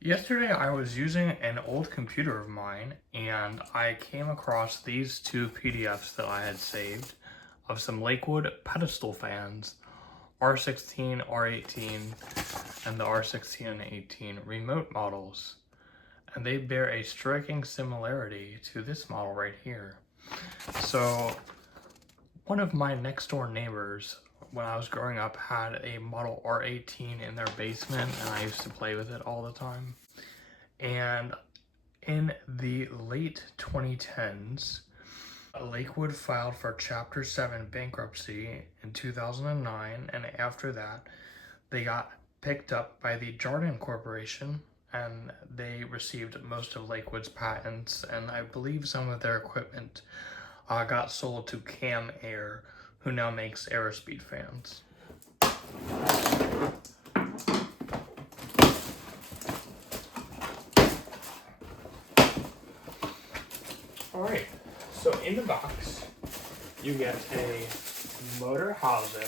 Yesterday I was using an old computer of mine and I came across these two PDFs that I had saved of some Lakewood pedestal fans, R16, R18, and the R16 and 18 remote models. And they bear a striking similarity to this model right here. So one of my next door neighbors when I was growing up had a model R18 in their basement and I used to play with it all the time. And in the late 2010s, Lakewood filed for Chapter 7 bankruptcy in 2009, and after that, they got picked up by the Jardine Corporation, and they received most of Lakewood's patents, and I believe some of their equipment got sold to Cam Air, who now makes Aerospeed fans. Alright, so in the box, you get a motor housing,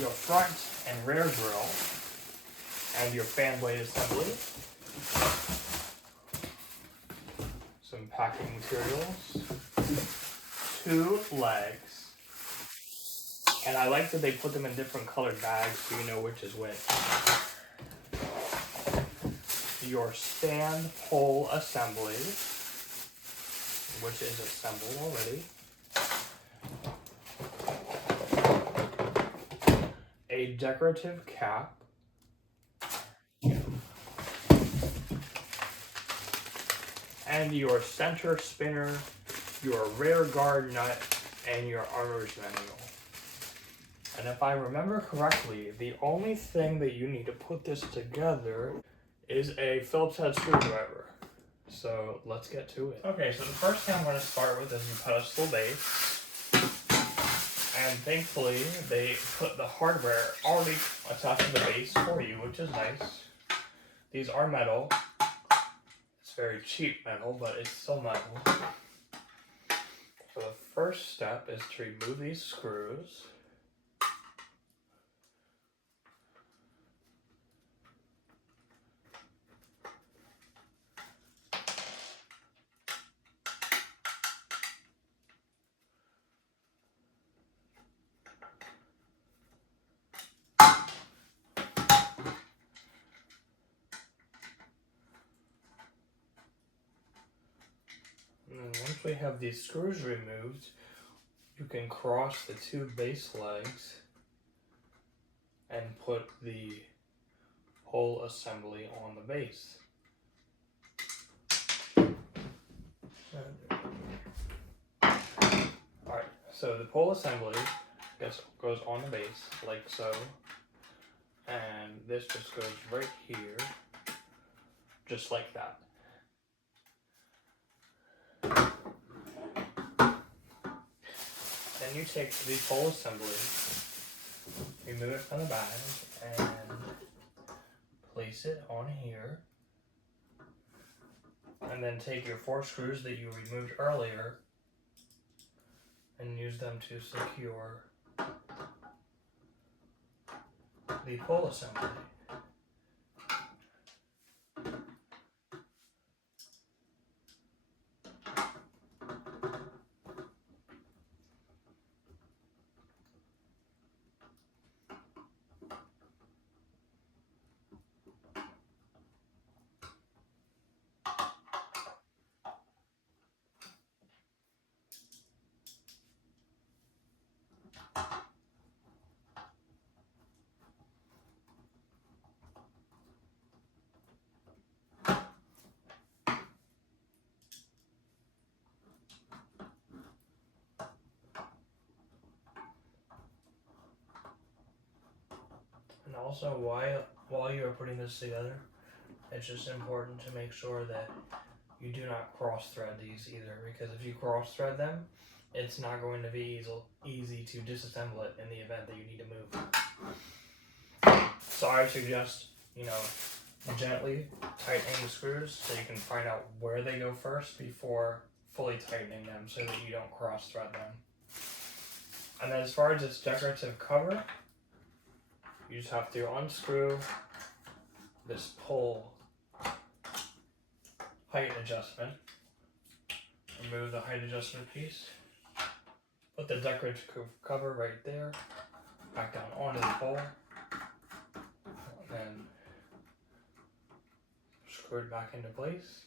your front and rear grille, and your fan blade assembly, some packing materials, two legs, and I like that they put them in different colored bags so you know which is which. Your stand pole assembly, which is assembled already. A decorative cap. And your center spinner, your rear guard nut, and your owner's manual. And if I remember correctly, the only thing that you need to put this together is a Phillips head screwdriver. So let's get to it. Okay, so the first thing I'm going to start with is the pedestal base. And thankfully, they put the hardware already attached to the base for you, which is nice. These are metal. It's very cheap metal, but it's still metal. So the first step is to remove these screws. And then once we have these screws removed, you can cross the two base legs and put the whole assembly on the base. Alright, so the pole assembly goes on the base like so, and this just goes right here, just like that. Then you take the pole assembly, remove it from the bag, and place it on here. And then take your 4 screws that you removed earlier and use them to secure the pole assembly. And also, while you are putting this together, it's just important to make sure that you do not cross-thread these either, because if you cross-thread them, it's not going to be easy to disassemble it in the event that you need to move. So I suggest, gently tightening the screws so you can find out where they go first before fully tightening them so that you don't cross-thread them. And then as far as its decorative cover, you just have to unscrew this pole height adjustment, remove the height adjustment piece, put the decorative cover right there, back down onto the pole, and then screw it back into place,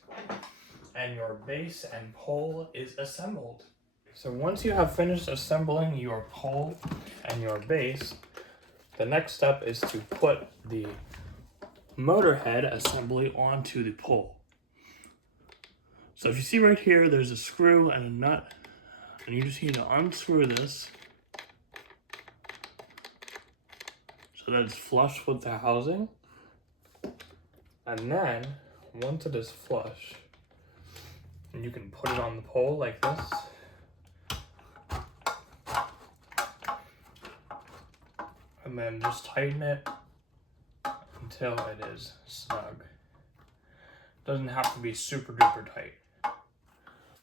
and your base and pole is assembled. So once you have finished assembling your pole and your base, the next step is to put the motor head assembly onto the pole. So if you see right here, there's a screw and a nut, and you just need to unscrew this so that it's flush with the housing. And then, once it is flush, and you can put it on the pole like this. And then just tighten it until it is snug. Doesn't have to be super duper tight,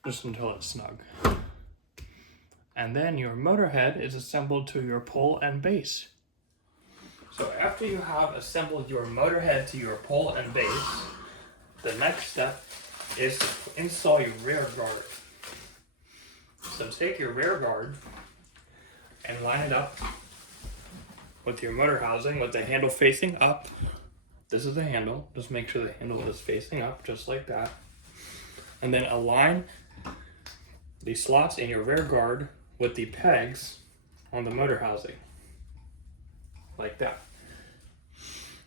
just until it's snug. And then your motor head is assembled to your pole and base. So after you have assembled your motor head to your pole and base, the next step is to install your rear guard. So take your rear guard and line it up with your motor housing with the handle facing up. This is the handle. Just make sure the handle is facing up, just like that. And then align the slots in your rear guard with the pegs on the motor housing, like that.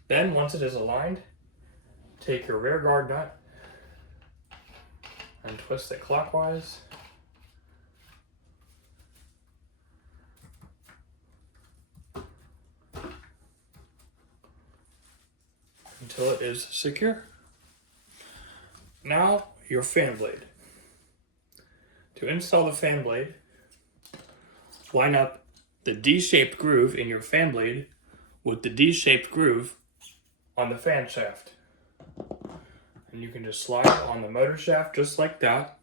Then once it is aligned, take your rear guard nut and twist it clockwise. Until it is secure. Now your fan blade. To install the fan blade, line up the D-shaped groove in your fan blade with the D-shaped groove on the fan shaft. And you can just slide it on the motor shaft just like that.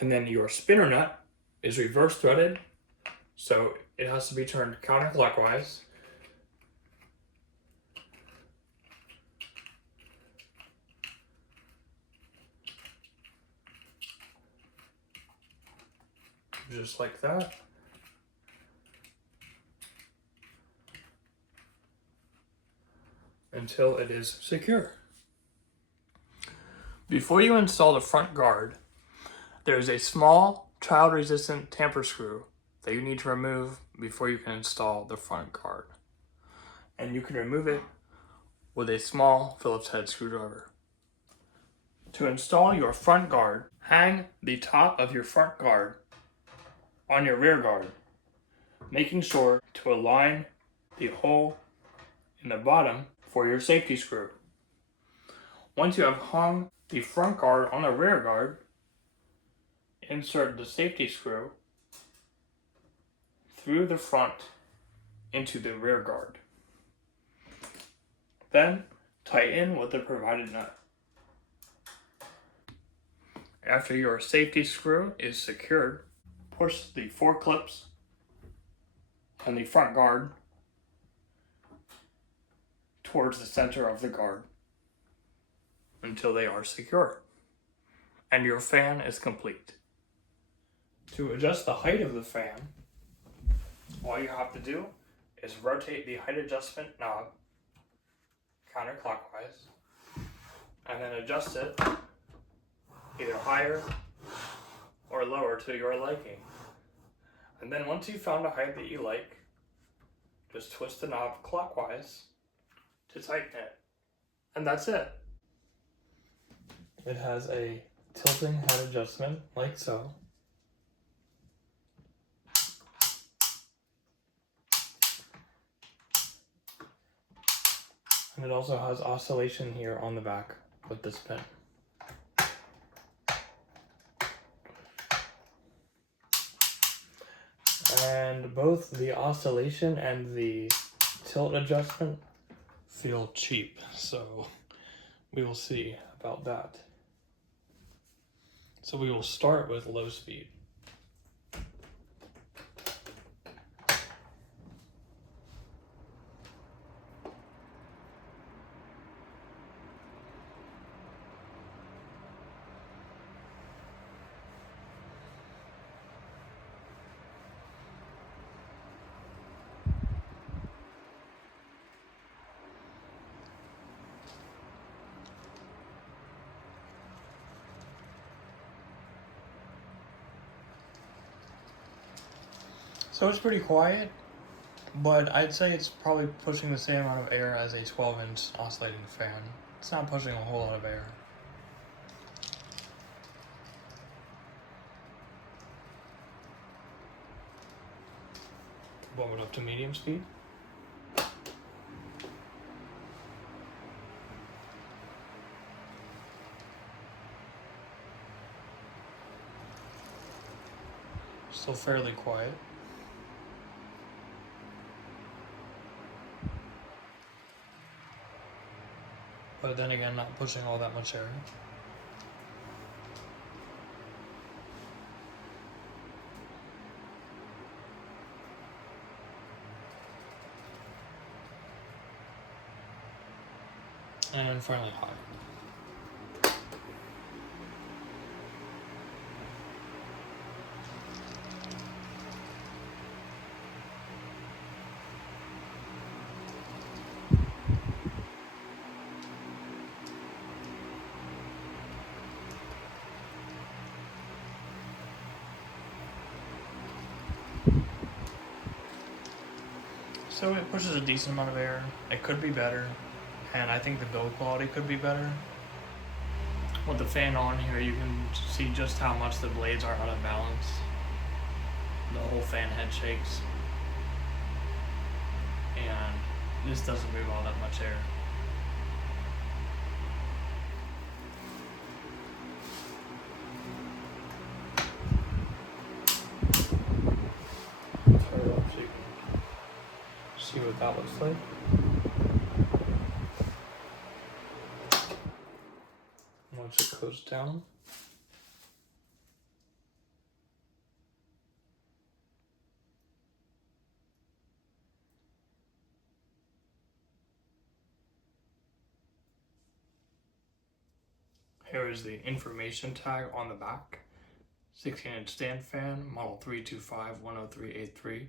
And then your spinner nut is reverse threaded, so it has to be turned counterclockwise. Just like that. Until it is secure. Before you install the front guard, there is a small child-resistant tamper screw that you need to remove before you can install the front guard. And you can remove it with a small Phillips head screwdriver. To install your front guard, hang the top of your front guard on your rear guard, making sure to align the hole in the bottom for your safety screw. Once you have hung the front guard on the rear guard, insert the safety screw through the front into the rear guard. Then tighten with the provided nut. After your safety screw is secured, push the 4 clips on the front guard towards the center of the guard until they are secure, and your fan is complete. To adjust the height of the fan, all you have to do is rotate the height adjustment knob counterclockwise and then adjust it either higher or lower to your liking. And then once you've found a height that you like, just twist the knob clockwise to tighten it. And that's it. It has a tilting head adjustment, like so. And it also has oscillation here on the back with this pin. And both the oscillation and the tilt adjustment feel cheap, so we will see about that. So we will start with low speed. So it's pretty quiet, but I'd say it's probably pushing the same amount of air as a 12-inch oscillating fan. It's not pushing a whole lot of air. Bump it up to medium speed. Still fairly quiet. But then again, not pushing all that much air. And finally high. So it pushes a decent amount of air. It could be better, and I think the build quality could be better. With the fan on here, you can see just how much the blades are out of balance. The whole fan head shakes. And this doesn't move all that much air. Turn it up so you can see what that looks like. Once it goes down. Here is the information tag on the back. 16-inch stand fan, model 325-10383.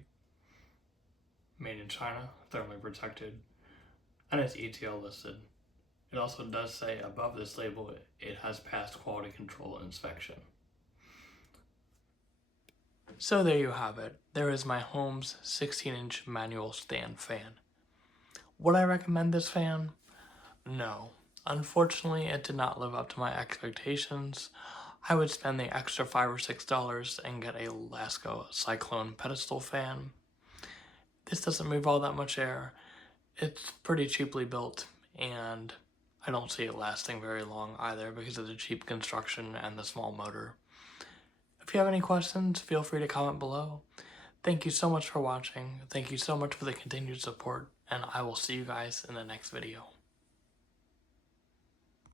Made in China, thermally protected, and it's ETL listed. It also does say above this label it has passed quality control inspection. So there you have it. There is my Holmes 16-inch manual stand fan. Would I recommend this fan? No. Unfortunately, it did not live up to my expectations. I would spend the extra $5 or $6 and get a Lasco Cyclone pedestal fan. This doesn't move all that much air. It's pretty cheaply built, and I don't see it lasting very long either because of the cheap construction and the small motor. If you have any questions, feel free to comment below. Thank you so much for watching. Thank you so much for the continued support, and I will see you guys in the next video.